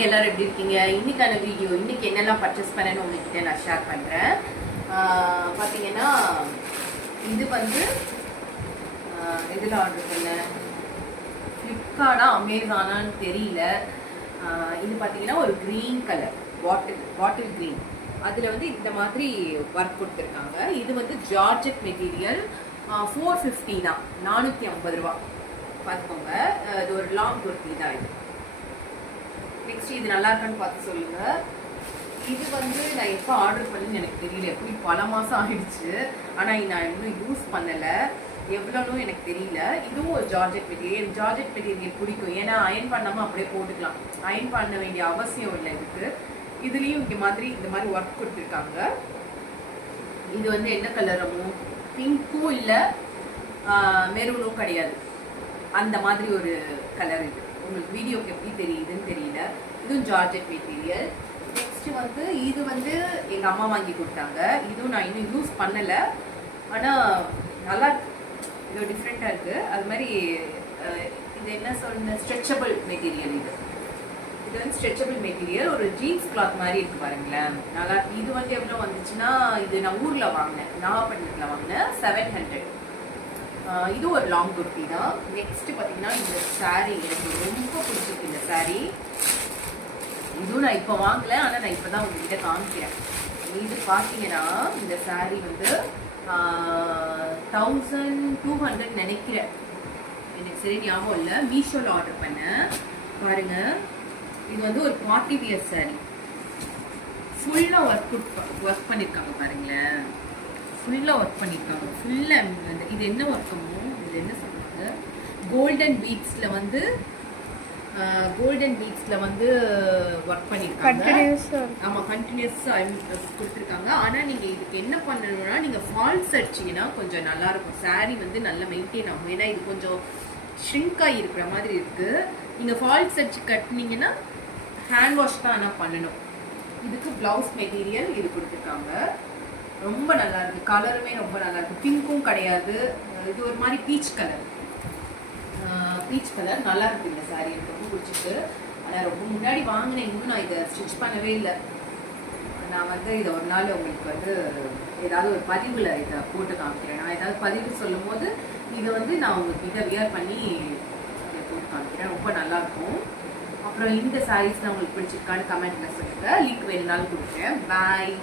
Morning எல்லாரும் எப்படி இருக்கீங்க? இன்னைக்கான வீடியோ இன்னைக்கு என்னெல்லாம் பர்ச்சேஸ் பண்ணேன்னு உங்ககிட்ட நான் ஷேர் பண்ணுறேன். பார்த்தீங்கன்னா இது வந்து இதில் ஆர்டர் பண்ணேன், ஃப்ளிப்கார்ட்டா அமேசானான்னு தெரியல. இது பார்த்தீங்கன்னா ஒரு க்ரீன் கலர் பாட்டில் க்ரீன், அதில் வந்து இந்த மாதிரி ஒர்க் கொடுத்துருக்காங்க. இது வந்து ஜார்ஜெட் மெட்டீரியல், 450 தான், 450 ரூபா பார்த்துக்கோங்க. இது ஒரு லாங் குர்த்தி தான். இது நெக்ஸ்ட் இது நல்லா இருக்கான்னு பார்த்து சொல்லுங்க. இது வந்து நான் எப்போ ஆர்டர் பண்ணி எனக்கு தெரியல, எப்படி பல மாதம் ஆயிடுச்சு. ஆனால் நான் இன்னும் யூஸ் பண்ணலை, எவ்வளோன்னு எனக்கு தெரியல. இதுவும் ஒரு ஜார்ஜெட் மெட்டீரியல். ஜார்ஜெட் மெட்டீரியல் பிடிக்கும், ஏன்னா அயன் பண்ணாமல் அப்படியே போட்டுக்கலாம், அயன் பண்ண வேண்டிய அவசியம் இல்லை இதுக்கு. இதுலேயும் இந்த மாதிரி ஒர்க் கொடுத்துருக்காங்க. இது வந்து என்ன கலரும், பிங்க்கும் இல்லை மெரூனும் கிடையாது, அந்த மாதிரி ஒரு கலர். இது உங்களுக்கு வீடியோக்கு எப்படி தெரியுதுன்னு தெரியல. இதுவும் ஜார்ஜெட் மெட்டீரியல். நெக்ஸ்ட் வந்து இது வந்து எங்கள் அம்மா வாங்கி கொடுத்தாங்க. இதுவும் நான் இன்னும் யூஸ் பண்ணலை, ஆனால் நல்லா இது டிஃப்ரெண்ட்டாக இருக்குது. அது மாதிரி இது என்ன சொல்லுங்க, ஸ்ட்ரெச்சபிள் மெட்டீரியல். இது வந்து ஸ்ட்ரெச்சபிள் மெட்டீரியல், ஒரு ஜீன்ஸ் கிளாத் மாதிரி இருக்குது பாருங்களேன், நல்லா. இது வந்து எவ்வளோ வந்துச்சுன்னா, இது நான் ஊரில் வாங்கினேன், நாகப்பட்டினத்தில் வாங்கினேன், 700. இது ஒரு லாங் குர்த்தி தான். நெக்ஸ்ட் பார்த்தீங்கன்னா இந்த சாரீ எனக்கு ரொம்ப பிடிச்சிருக்கு. இந்த சாரீ இதுவும் நான் இப்போ வாங்கலை, ஆனால் நான் இப்போ தான் உங்ககிட்ட காமிக்கிறேன். இது பார்த்தீங்கன்னா இந்த சாரீ வந்து 1200 நினைக்கிறேன், எனக்கு சரி ஞாபகம் இல்லை. மீஷோவில் ஆர்டர் பண்ணேன் பாருங்க. இது வந்து ஒரு பார்ட்டி வியர் சாரீ, ஃபுல்லாக ஒர்க் பண்ணியிருக்காங்க பாருங்களேன், ஃபுல்லாக ஒர்க் பண்ணியிருக்காங்க. ஃபுல்லாக இது என்ன ஒர்க்கமோ, இது என்ன சொல்லுவாங்க, கோல்டன் பீட்ஸில் வந்து ஒர்க் பண்ணியிருக்காங்க. ஆமாம், கண்டினியூஸாக கொடுத்துருக்காங்க. ஆனால் நீங்கள் இதுக்கு என்ன பண்ணணும்னா, நீங்கள் ஃபால்ஸ் அடிச்சிங்கன்னா கொஞ்சம் நல்லாயிருக்கும். சாரீ வந்து நல்லா மெயின்டைன் ஆகும், ஏன்னா இது கொஞ்சம் ஷ்ரிங்காகி இருக்கிற மாதிரி இருக்குது. நீங்கள் ஃபால்ஸ் அடிச்சு கட்டினீங்கன்னா ஹேண்ட் வாஷ் தான் ஆனால் பண்ணணும். இதுக்கு ப்ளவுஸ் மெட்டீரியல் இது கொடுத்துருக்காங்க. ரொம்ப நல்லா இருக்கு, கலருமே ரொம்ப நல்லா இருக்கு, பிங்க்கும் கிடையாது. இது ஒரு மாதிரி பீச் கலர் நல்லா இருக்கு. இந்த சாரீ எனக்கு ரொம்ப பிடிச்சிருக்கு. ஆனால் ரொம்ப முன்னாடி வாங்கினேன், இன்னும் நான் இதை ஸ்டிச் பண்ணவே இல்லை. நான் வந்து இதை ஒரு நாள் உங்களுக்கு வந்து ஏதாவது ஒரு பதிவில் இதை போட்டு காமிக்கிறேன். நான் ஏதாவது பதிவு சொல்லும் போது இதை வந்து நான் உங்களுக்கு இதை வியர் பண்ணி இதை போட்டு காமிக்கிறேன், ரொம்ப நல்லாயிருக்கும். அப்புறம் இந்த சாரீஸ்லாம் உங்களுக்கு பிடிச்சிருக்கான்னு கமெண்ட்ல சொல்லுங்கள், லிங்க் வேணுனாலும் கொடுக்குறேன். பாய்.